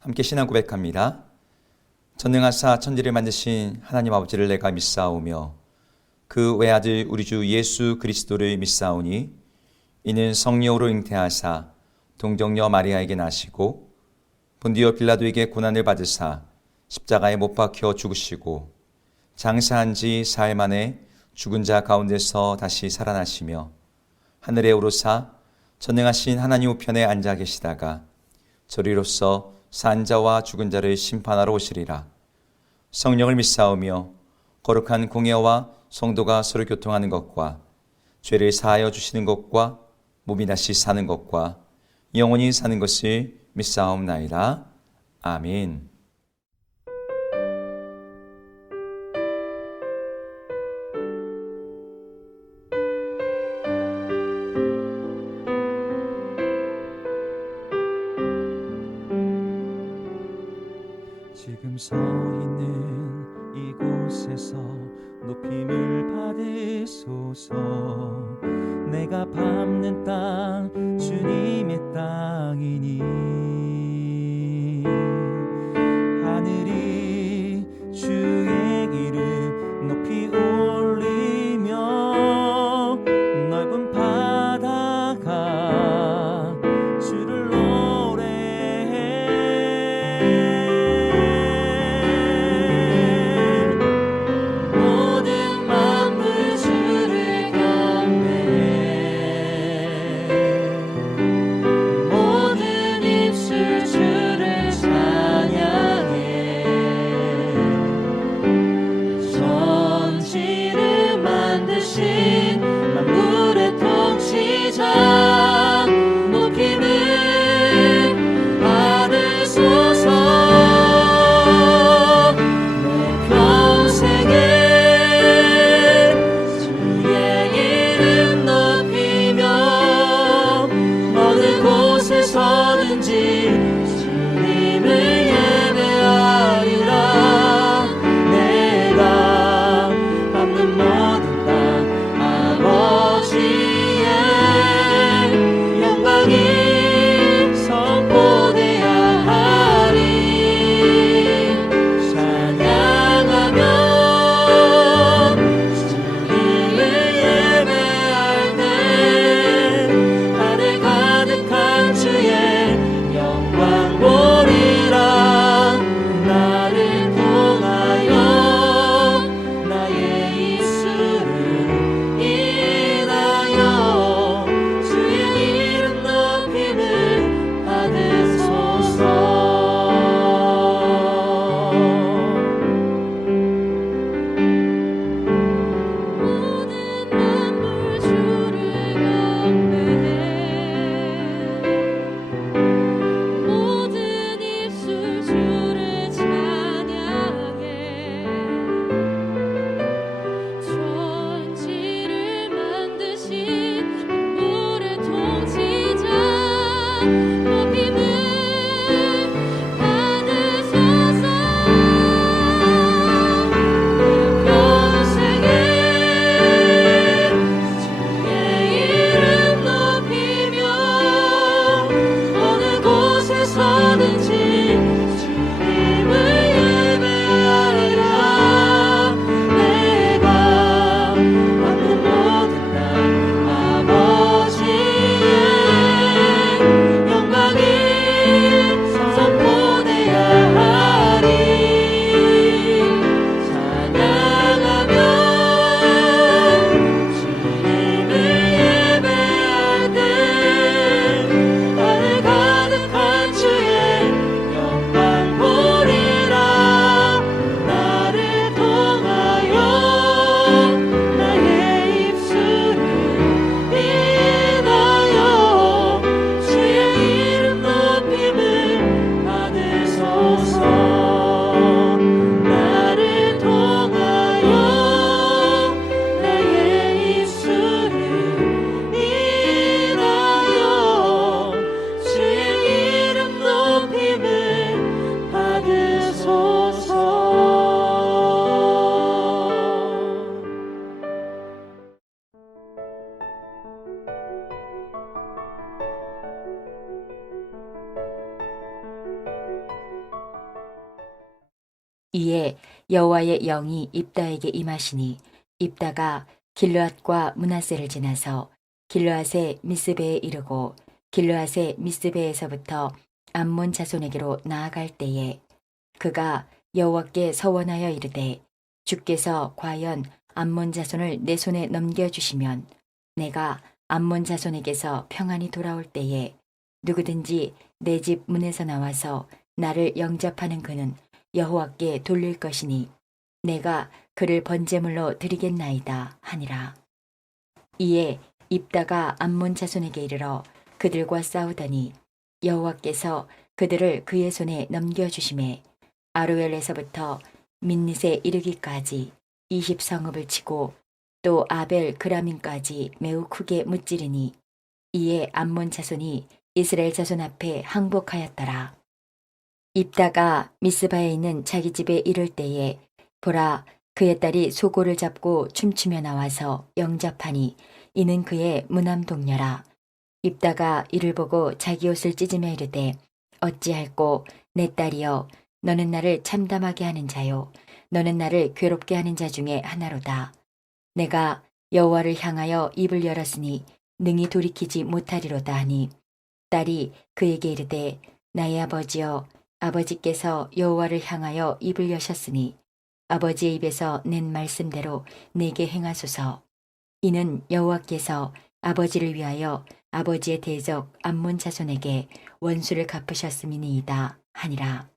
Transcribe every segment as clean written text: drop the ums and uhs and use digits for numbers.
함께 신앙 고백합니다. 전능하사 천지를 만드신 하나님 아버지를 내가 믿사오며 그 외아들 우리 주 예수 그리스도를 믿사오니 이는 성령으로 잉태하사 동정녀 마리아에게 나시고 본디오 빌라도에게 고난을 받으사 십자가에 못 박혀 죽으시고 장사한 지 사흘 만에 죽은 자 가운데서 다시 살아나시며 하늘에 오르사 전능하신 하나님 우편에 앉아 계시다가 저리로서 산 자와 죽은 자를 심판하러 오시리라. 성령을 믿사오며 거룩한 공예와 성도가 서로 교통하는 것과 죄를 사하여 주시는 것과 몸이 다시 사는 것과 영원히 사는 것을 믿사옵나이다. 아멘. 지금 서 있는 이곳에서 높임을 받으소서. 내가 밟는 땅 주님의 땅이니 하늘이 주의 이름 높이 올리며 넓은 바다가 주를 노래해. 영광 이에 여호와의 영이 입다에게 임하시니 입다가 길르앗과 므낫세를 지나서 길르앗의 미스베에 이르고 길르앗의 미스베에서부터 암몬 자손에게로 나아갈 때에 그가 여호와께 서원하여 이르되 주께서 과연 암몬 자손을 내 손에 넘겨주시면 내가 암몬 자손에게서 평안히 돌아올 때에 누구든지 내 집 문에서 나와서 나를 영접하는 그는 여호와께 돌릴 것이니 내가 그를 번제물로 드리겠나이다 하니라. 이에 입다가 암몬 자손에게 이르러 그들과 싸우더니 여호와께서 그들을 그의 손에 넘겨주심에 아로엘에서부터 민닛에 이르기까지 20성읍을 치고 또 아벨 그라민까지 매우 크게 무찌르니 이에 암몬 자손이 이스라엘 자손 앞에 항복하였더라. 입다가 미스바에 있는 자기 집에 이를 때에 보라 그의 딸이 소고를 잡고 춤추며 나와서 영접하니 이는 그의 무남 동녀라. 입다가 이를 보고 자기 옷을 찢으며 이르되 어찌할꼬 내 딸이여 너는 나를 참담하게 하는 자요 너는 나를 괴롭게 하는 자 중에 하나로다. 내가 여호와를 향하여 입을 열었으니 능히 돌이키지 못하리로다 하니 딸이 그에게 이르되 나의 아버지여 아버지께서 여호와를 향하여 입을 여셨으니 아버지의 입에서 낸 말씀대로 내게 행하소서. 이는 여호와께서 아버지를 위하여 아버지의 대적 암몬 자손에게 원수를 갚으셨음이니이다 하니라.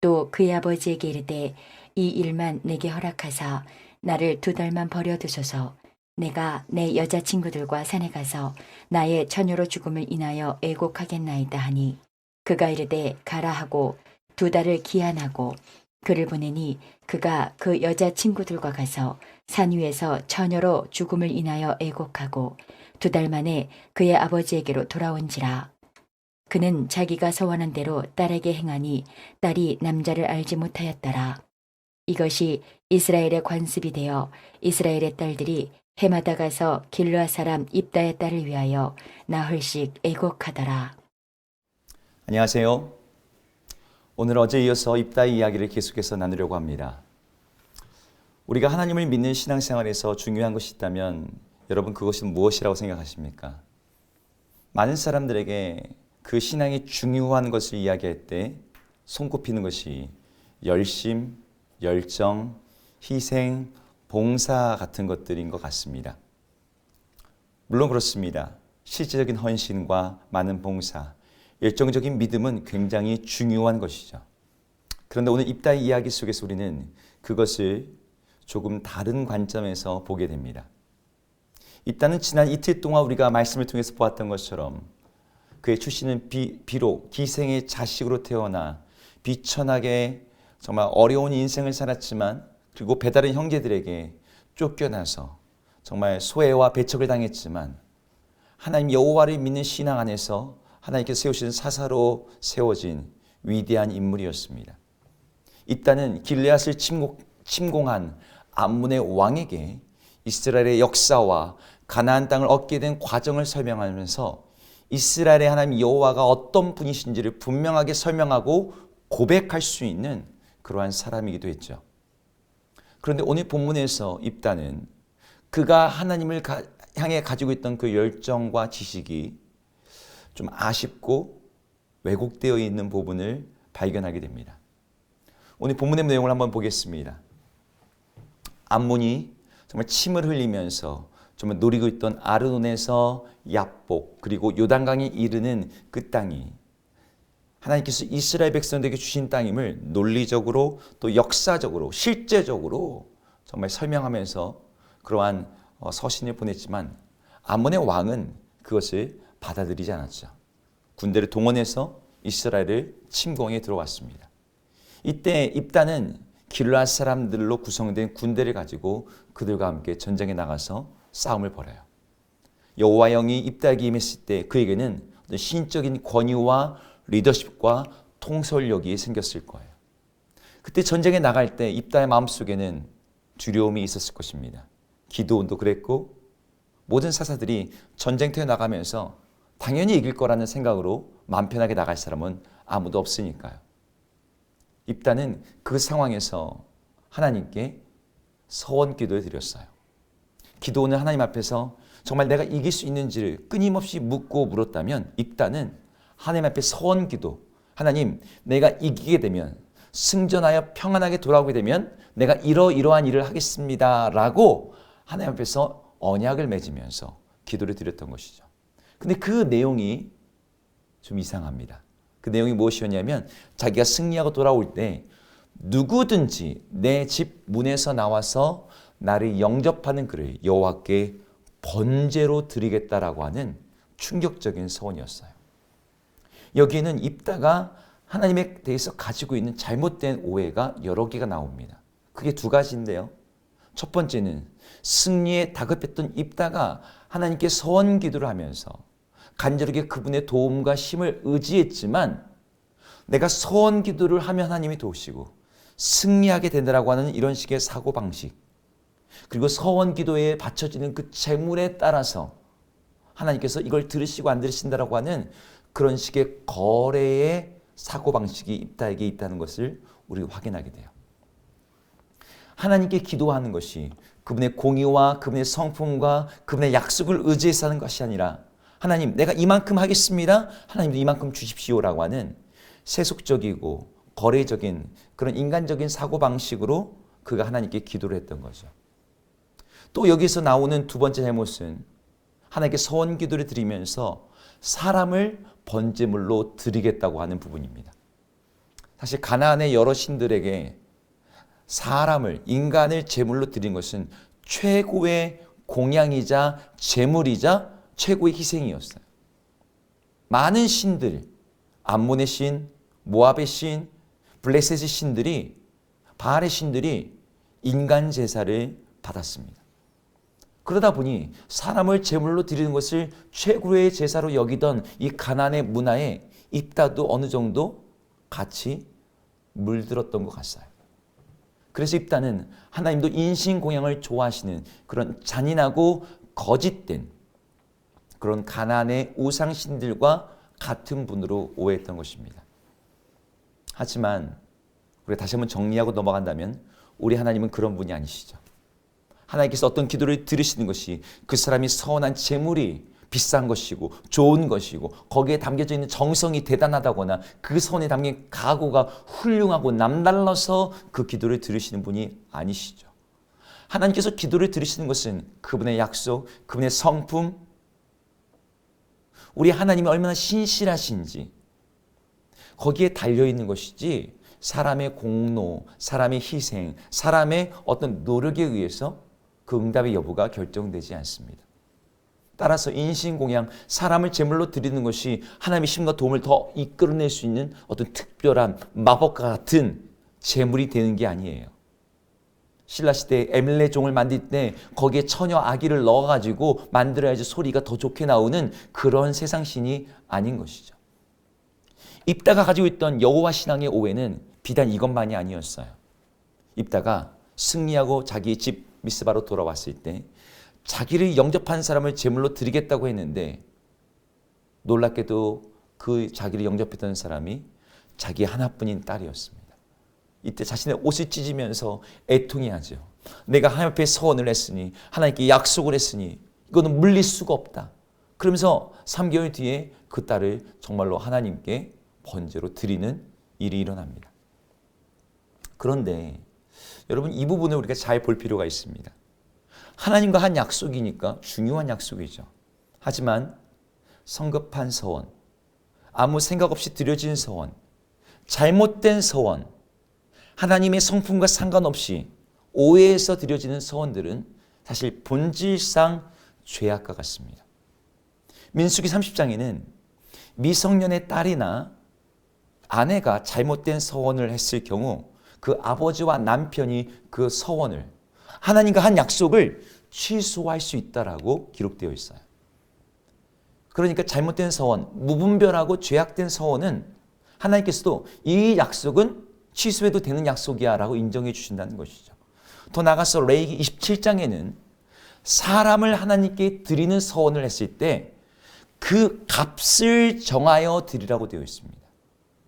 또 그의 아버지에게 이르되 이 일만 내게 허락하사 나를 2달만 버려두소서. 내가 내 여자친구들과 산에 가서 나의 처녀로 죽음을 인하여 애곡하겠나이다 하니 그가 이르되 가라 하고 2달을 기한하고 그를 보내니 그가 그 여자친구들과 가서 산 위에서 처녀로 죽음을 인하여 애곡하고 2달 만에 그의 아버지에게로 돌아온지라. 그는 자기가 서원한 대로 딸에게 행하니 딸이 남자를 알지 못하였더라. 이것이 이스라엘의 관습이 되어 이스라엘의 딸들이 해마다 가서 길르앗 사람 입다의 딸을 위하여 나흘씩 애곡하더라. 안녕하세요. 오늘 어제 이어서 입다의 이야기를 계속해서 나누려고 합니다. 우리가 하나님을 믿는 신앙생활에서 중요한 것이 있다면 여러분 그것은 무엇이라고 생각하십니까? 많은 사람들에게 그 신앙이 중요한 것을 이야기할 때 손꼽히는 것이 열심, 열정, 희생, 봉사 같은 것들인 것 같습니다. 물론 그렇습니다. 실제적인 헌신과 많은 봉사, 열정적인 믿음은 굉장히 중요한 것이죠. 그런데 오늘 입다의 이야기 속에서 우리는 그것을 조금 다른 관점에서 보게 됩니다. 입다는 지난 이틀 동안 우리가 말씀을 통해서 보았던 것처럼 그의 출신은 비록 기생의 자식으로 태어나 비천하게 정말 어려운 인생을 살았지만 그리고 배다른 형제들에게 쫓겨나서 정말 소외와 배척을 당했지만 하나님 여호와를 믿는 신앙 안에서 하나님께서 세우신 사사로 세워진 위대한 인물이었습니다. 입다는 길르앗을 침공한 암몬의 왕에게 이스라엘의 역사와 가나안 땅을 얻게 된 과정을 설명하면서 이스라엘의 하나님 여호와가 어떤 분이신지를 분명하게 설명하고 고백할 수 있는 그러한 사람이기도 했죠. 그런데 오늘 본문에서 입다는 그가 하나님을 향해 가지고 있던 그 열정과 지식이 좀 아쉽고 왜곡되어 있는 부분을 발견하게 됩니다. 오늘 본문의 내용을 한번 보겠습니다. 암몬이 정말 침을 흘리면서 정말 노리고 있던 아르논에서 야복 그리고 요단강에 이르는 그 땅이 하나님께서 이스라엘 백성들에게 주신 땅임을 논리적으로 또 역사적으로 실제적으로 정말 설명하면서 그러한 서신을 보냈지만 암몬의 왕은 그것을 받아들이지 않았죠. 군대를 동원해서 이스라엘을 침공해 들어왔습니다. 이때 입다는 길르앗 사람들로 구성된 군대를 가지고 그들과 함께 전쟁에 나가서 싸움을 벌여요. 여호와 영이 입다에게 임했을 때 그에게는 어떤 신적인 권위와 리더십과 통솔력이 생겼을 거예요. 그때 전쟁에 나갈 때 입다의 마음속에는 두려움이 있었을 것입니다. 기드온도 그랬고 모든 사사들이 전쟁터에 나가면서 당연히 이길 거라는 생각으로 마음 편하게 나갈 사람은 아무도 없으니까요. 입다는 그 상황에서 하나님께 서원 기도를 드렸어요. 기도원은 하나님 앞에서 정말 내가 이길 수 있는지를 끊임없이 묻고 물었다면, 입다는 하나님 앞에 서원 기도, 하나님 내가 이기게 되면, 승전하여 평안하게 돌아오게 되면 내가 이러이러한 일을 하겠습니다 라고 하나님 앞에서 언약을 맺으면서 기도를 드렸던 것이죠. 근데 그 내용이 좀 이상합니다. 그 내용이 무엇이었냐면, 자기가 승리하고 돌아올 때 누구든지 내 집 문에서 나와서 나를 영접하는 그를 여호와께 번제로 드리겠다라고 하는 충격적인 서원이었어요. 여기에는 입다가 하나님에 대해서 가지고 있는 잘못된 오해가 여러 개가 나옵니다. 그게 두 가지인데요. 첫 번째는 승리에 다급했던 입다가 하나님께 서원 기도를 하면서 간절하게 그분의 도움과 힘을 의지했지만, 내가 서원 기도를 하면 하나님이 도우시고 승리하게 된다라고 하는 이런 식의 사고방식, 그리고 서원 기도에 바쳐지는 그 재물에 따라서 하나님께서 이걸 들으시고 안 들으신다라고 하는 그런 식의 거래의 사고방식이 입다에게 있다는 것을 우리가 확인하게 돼요. 하나님께 기도하는 것이 그분의 공의와 그분의 성품과 그분의 약속을 의지해서 하는 것이 아니라, 하나님 내가 이만큼 하겠습니다, 하나님도 이만큼 주십시오라고 하는 세속적이고 거래적인 그런 인간적인 사고방식으로 그가 하나님께 기도를 했던 거죠. 또 여기서 나오는 두 번째 잘못은 하나님께 서원 기도를 드리면서 사람을 번제물로 드리겠다고 하는 부분입니다. 사실 가나안의 여러 신들에게 사람을, 인간을 제물로 드린 것은 최고의 공양이자 제물이자 최고의 희생이었어요. 많은 신들, 암몬의 신, 모압의 신, 블레셋의 신들이, 바알의 신들이 인간 제사를 받았습니다. 그러다 보니 사람을 제물로 드리는 것을 최고의 제사로 여기던 이 가나안의 문화에 입다도 어느 정도 같이 물들었던 것 같아요. 그래서 입다는 하나님도 인신공양을 좋아하시는 그런 잔인하고 거짓된 그런 가나안의 우상신들과 같은 분으로 오해했던 것입니다. 하지만 우리가 다시 한번 정리하고 넘어간다면, 우리 하나님은 그런 분이 아니시죠. 하나님께서 어떤 기도를 들으시는 것이 그 사람이 서원한 재물이 비싼 것이고 좋은 것이고 거기에 담겨져 있는 정성이 대단하다거나 그 서원에 담긴 각오가 훌륭하고 남달라서 그 기도를 들으시는 분이 아니시죠. 하나님께서 기도를 들으시는 것은 그분의 약속, 그분의 성품, 우리 하나님이 얼마나 신실하신지 거기에 달려있는 것이지, 사람의 공로, 사람의 희생, 사람의 어떤 노력에 의해서 그 응답의 여부가 결정되지 않습니다. 따라서 인신공양, 사람을 제물로 드리는 것이 하나님의 힘과 도움을 더 이끌어낼 수 있는 어떤 특별한 마법과 같은 제물이 되는 게 아니에요. 신라시대에 에밀레 종을 만들 때 거기에 처녀 아기를 넣어가지고 만들어야지 소리가 더 좋게 나오는 그런 세상신이 아닌 것이죠. 입다가 가지고 있던 여호와 신앙의 오해는 비단 이것만이 아니었어요. 입다가 승리하고 자기 집 미스바로 돌아왔을 때 자기를 영접한 사람을 제물로 드리겠다고 했는데, 놀랍게도 그 자기를 영접했던 사람이 자기 하나뿐인 딸이었습니다. 이때 자신의 옷을 찢으면서 애통해하죠. 내가 하나님 앞에 서원을 했으니, 하나님께 약속을 했으니 이거는 물릴 수가 없다. 그러면서 3개월 뒤에 그 딸을 정말로 하나님께 번제로 드리는 일이 일어납니다. 그런데 여러분, 이 부분을 우리가 잘 볼 필요가 있습니다. 하나님과 한 약속이니까 중요한 약속이죠. 하지만 성급한 서원, 아무 생각 없이 드려진 서원, 잘못된 서원, 하나님의 성품과 상관없이 오해해서 드려지는 서원들은 사실 본질상 죄악과 같습니다. 민수기 30장에는 미성년의 딸이나 아내가 잘못된 서원을 했을 경우 그 아버지와 남편이 그 서원을, 하나님과 한 약속을 취소할 수 있다라고 기록되어 있어요. 그러니까 잘못된 서원, 무분별하고 죄악된 서원은 하나님께서도 이 약속은 취소해도 되는 약속이야 라고 인정해 주신다는 것이죠. 더 나아가서 레위기 27장에는 사람을 하나님께 드리는 서원을 했을 때 그 값을 정하여 드리라고 되어 있습니다.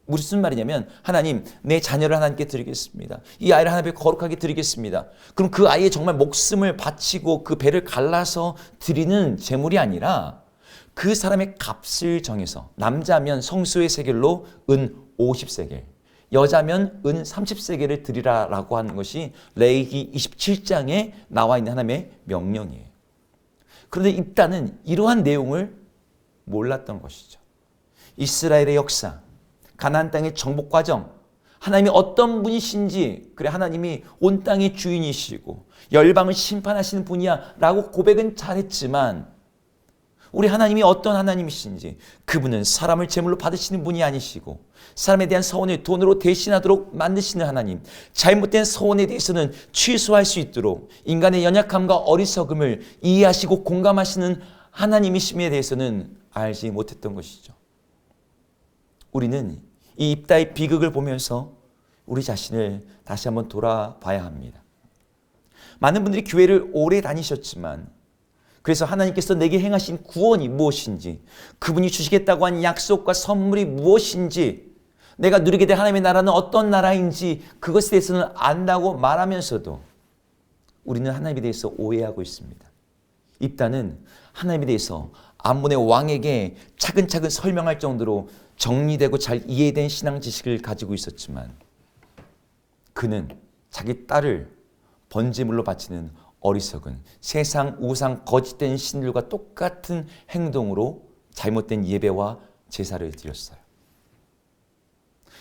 무슨 말이냐면 하나님 내 자녀를 하나님께 드리겠습니다. 이 아이를 하나님께 거룩하게 드리겠습니다. 그럼 그 아이의 정말 목숨을 바치고 그 배를 갈라서 드리는 제물이 아니라 그 사람의 값을 정해서 남자면 성수의 세겔로 은 50세겔, 여자면 은 30세겔을 드리라라고 하는 것이 레위기 27장에 나와 있는 하나님의 명령이에요. 그런데 입다는 이러한 내용을 몰랐던 것이죠. 이스라엘의 역사, 가나안 땅의 정복 과정, 하나님이 어떤 분이신지, 그래 하나님이 온 땅의 주인이시고 열방을 심판하시는 분이야 라고 고백은 잘했지만 우리 하나님이 어떤 하나님이신지, 그분은 사람을 제물로 받으시는 분이 아니시고 사람에 대한 서원을 돈으로 대신하도록 만드시는 하나님, 잘못된 서원에 대해서는 취소할 수 있도록 인간의 연약함과 어리석음을 이해하시고 공감하시는 하나님이심에 대해서는 알지 못했던 것이죠. 우리는 이 입다의 비극을 보면서 우리 자신을 다시 한번 돌아봐야 합니다. 많은 분들이 교회를 오래 다니셨지만, 그래서 하나님께서 내게 행하신 구원이 무엇인지, 그분이 주시겠다고 한 약속과 선물이 무엇인지, 내가 누리게 될 하나님의 나라는 어떤 나라인지 그것에 대해서는 안다고 말하면서도 우리는 하나님에 대해서 오해하고 있습니다. 입다는 하나님에 대해서 암몬의 왕에게 차근차근 설명할 정도로 정리되고 잘 이해된 신앙 지식을 가지고 있었지만, 그는 자기 딸을 번제물로 바치는 어리석은 세상 우상 거짓된 신들과 똑같은 행동으로 잘못된 예배와 제사를 드렸어요.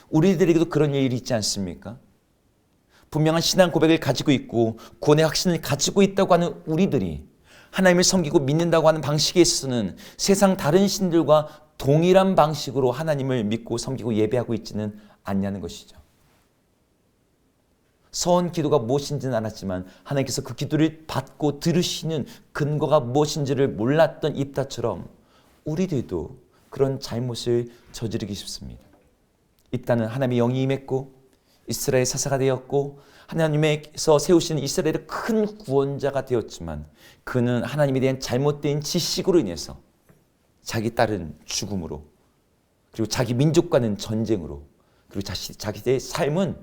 우리들에게도 그런 일이 있지 않습니까? 분명한 신앙 고백을 가지고 있고 구원의 확신을 가지고 있다고 하는 우리들이 하나님을 섬기고 믿는다고 하는 방식에 있어서는 세상 다른 신들과 동일한 방식으로 하나님을 믿고 섬기고 예배하고 있지는 않냐는 것이죠. 서원 기도가 무엇인지는 알았지만 하나님께서 그 기도를 받고 들으시는 근거가 무엇인지를 몰랐던 입다처럼 우리들도 그런 잘못을 저지르기 쉽습니다. 입다는 하나님의 영이 임했고 이스라엘 사사가 되었고 하나님께서 세우시는 이스라엘의 큰 구원자가 되었지만, 그는 하나님에 대한 잘못된 지식으로 인해서 자기 딸은 죽음으로, 그리고 자기 민족과는 전쟁으로, 그리고 자기의 삶은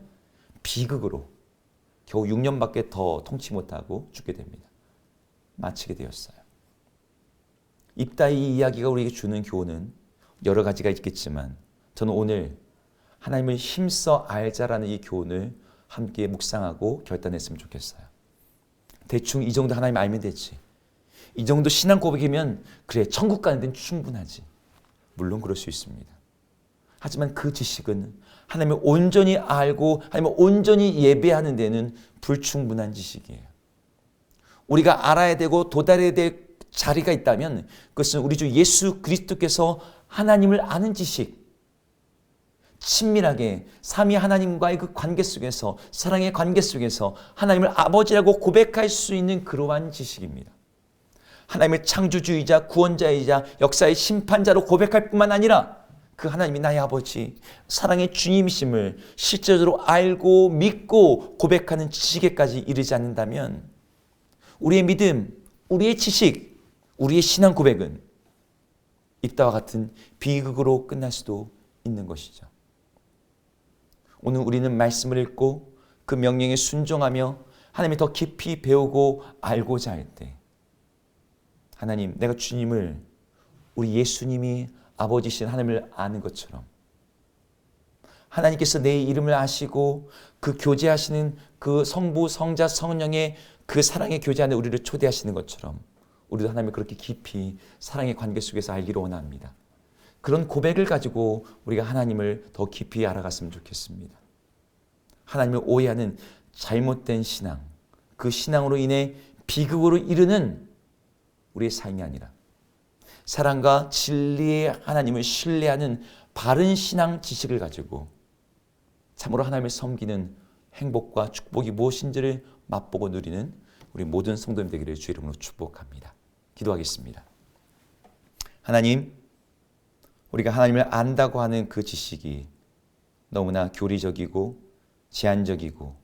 비극으로 겨우 6년밖에 더 통치 못하고 죽게 됩니다. 마치게 되었어요. 입다의 이야기가 우리에게 주는 교훈은 여러 가지가 있겠지만, 저는 오늘 하나님을 힘써 알자라는 이 교훈을 함께 묵상하고 결단했으면 좋겠어요. 대충 이 정도 하나님 알면 되지, 이 정도 신앙 고백이면 그래 천국 가는 데는 충분하지, 물론 그럴 수 있습니다. 하지만 그 지식은 하나님을 온전히 알고 하나님을 온전히 예배하는 데는 불충분한 지식이에요. 우리가 알아야 되고 도달해야 될 자리가 있다면 그것은 우리 주 예수 그리스도께서 하나님을 아는 지식, 친밀하게 삼위 하나님과의 그 관계 속에서, 사랑의 관계 속에서 하나님을 아버지라고 고백할 수 있는 그러한 지식입니다. 하나님을 창조주이자 구원자이자 역사의 심판자로 고백할 뿐만 아니라 그 하나님이 나의 아버지, 사랑의 주님이심을 실제로 알고 믿고 고백하는 지식에까지 이르지 않는다면 우리의 믿음, 우리의 지식, 우리의 신앙 고백은 입다와 같은 비극으로 끝날 수도 있는 것이죠. 오늘 우리는 말씀을 읽고 그 명령에 순종하며 하나님을 더 깊이 배우고 알고자 할 때, 하나님, 내가 주님을, 우리 예수님이 아버지신 하나님을 아는 것처럼, 하나님께서 내 이름을 아시고 그 교제하시는 그 성부, 성자, 성령의 그 사랑의 교제 안에 우리를 초대하시는 것처럼 우리도 하나님을 그렇게 깊이 사랑의 관계 속에서 알기를 원합니다. 그런 고백을 가지고 우리가 하나님을 더 깊이 알아갔으면 좋겠습니다. 하나님을 오해하는 잘못된 신앙, 그 신앙으로 인해 비극으로 이르는 우리의 삶이 아니라 사랑과 진리의 하나님을 신뢰하는 바른 신앙 지식을 가지고 참으로 하나님을 섬기는 행복과 축복이 무엇인지를 맛보고 누리는 우리 모든 성도님 되기를 주의 이름으로 축복합니다. 기도하겠습니다. 하나님, 우리가 하나님을 안다고 하는 그 지식이 너무나 교리적이고 제한적이고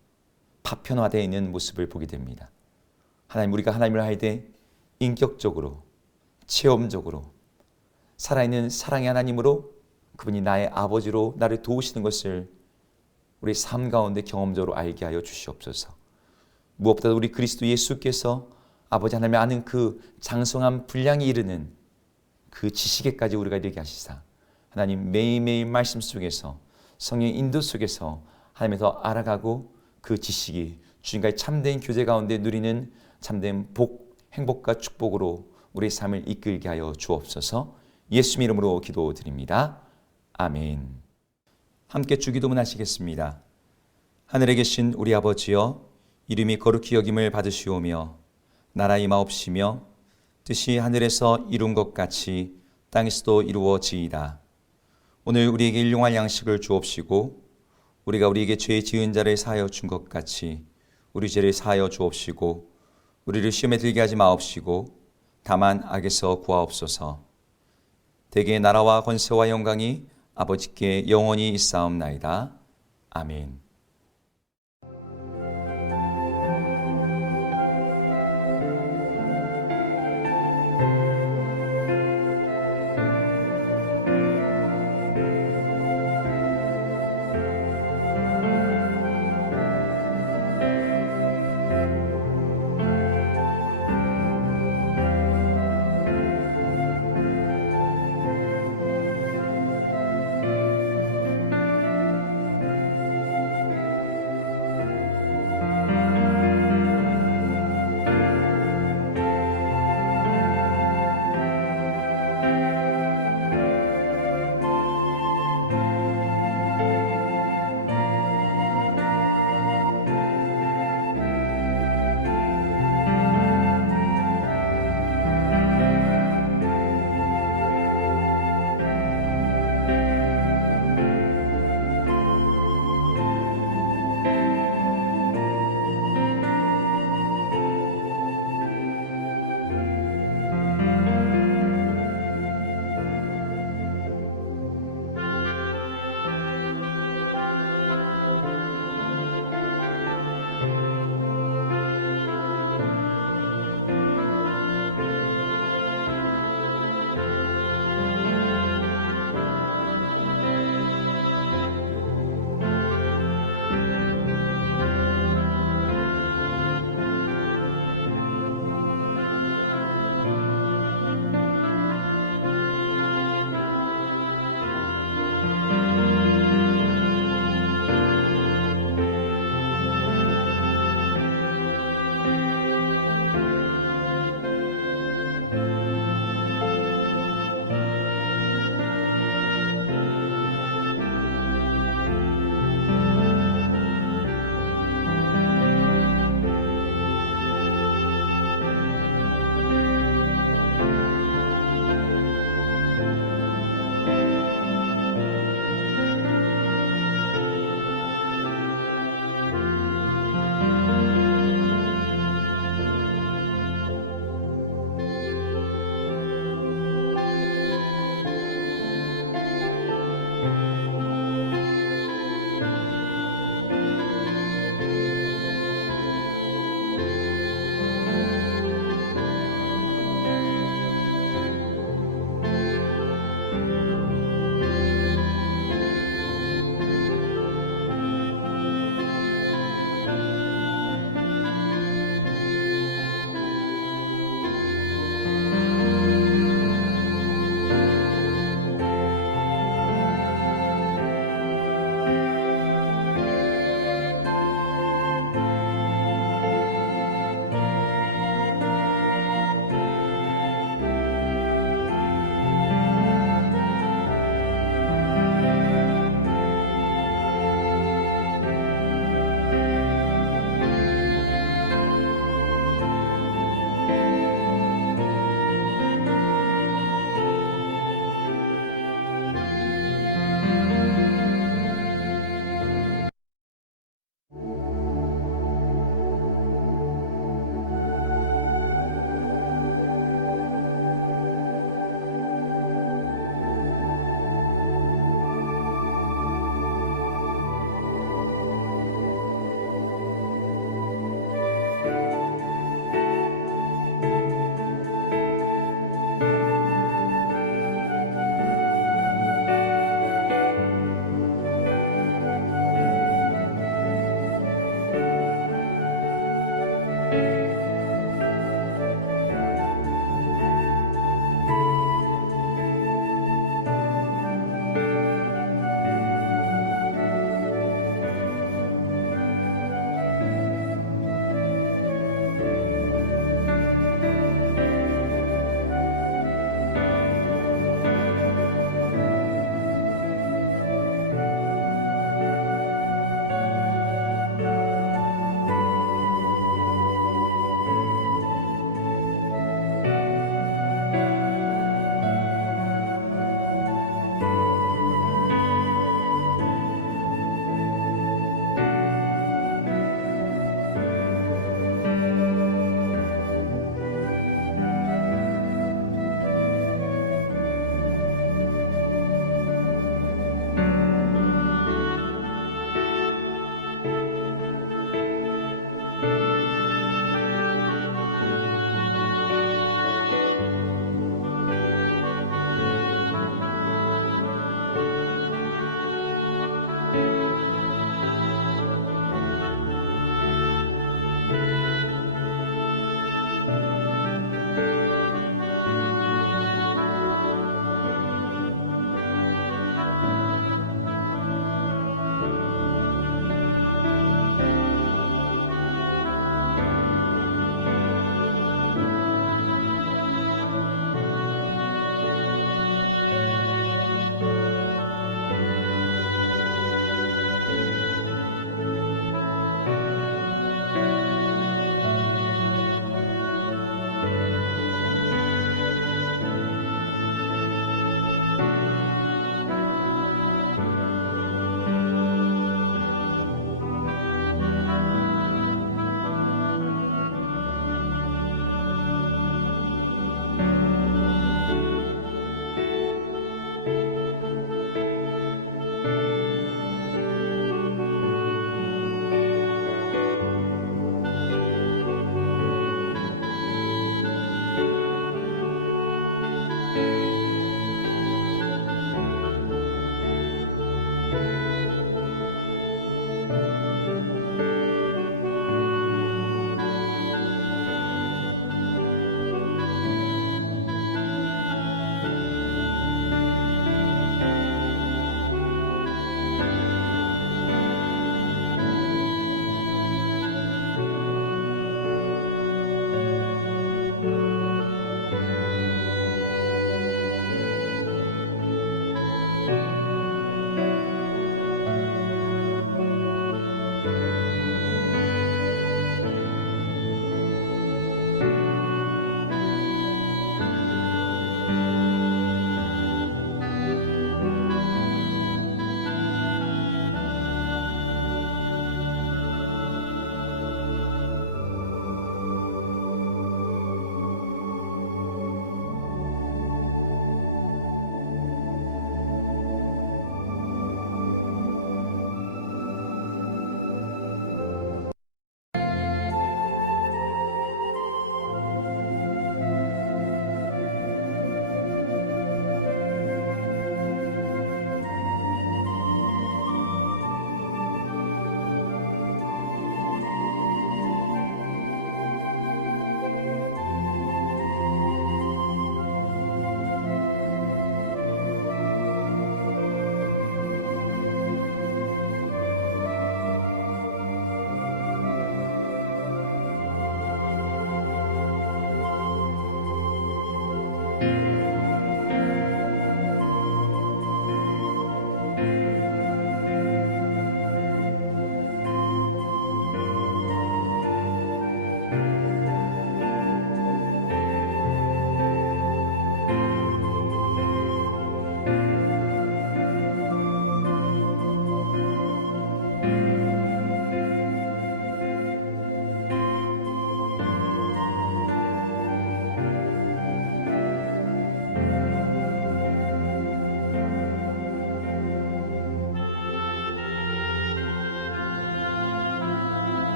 파편화되어 있는 모습을 보게 됩니다. 하나님, 우리가 하나님을 알 때 인격적으로, 체험적으로 살아있는 사랑의 하나님으로 그분이 나의 아버지로 나를 도우시는 것을 우리 삶 가운데 경험적으로 알게 하여 주시옵소서. 무엇보다 우리 그리스도 예수께서 아버지 하나님의 아는 그 장성한 분량이 이르는 그 지식에까지 우리가 이르게 하시사 하나님 매일매일 말씀 속에서 성령의 인도 속에서 하나님을 더 알아가고 그 지식이 주님과의 참된 교제 가운데 누리는 참된 복, 행복과 축복으로 우리의 삶을 이끌게 하여 주옵소서. 예수 이름으로 기도드립니다. 아멘. 함께 주기도문 하시겠습니다. 하늘에 계신 우리 아버지여, 이름이 거룩히 여김을 받으시오며 나라 임하옵시며 뜻이 하늘에서 이룬 것 같이 땅에서도 이루어지이다. 오늘 우리에게 일용할 양식을 주옵시고 우리가 우리에게 죄 지은 자를 사하여 준 것 같이 우리 죄를 사하여 주옵시고 우리를 시험에 들게 하지 마옵시고 다만 악에서 구하옵소서. 대개 나라와 권세와 영광이 아버지께 영원히 있사옵나이다. 아멘.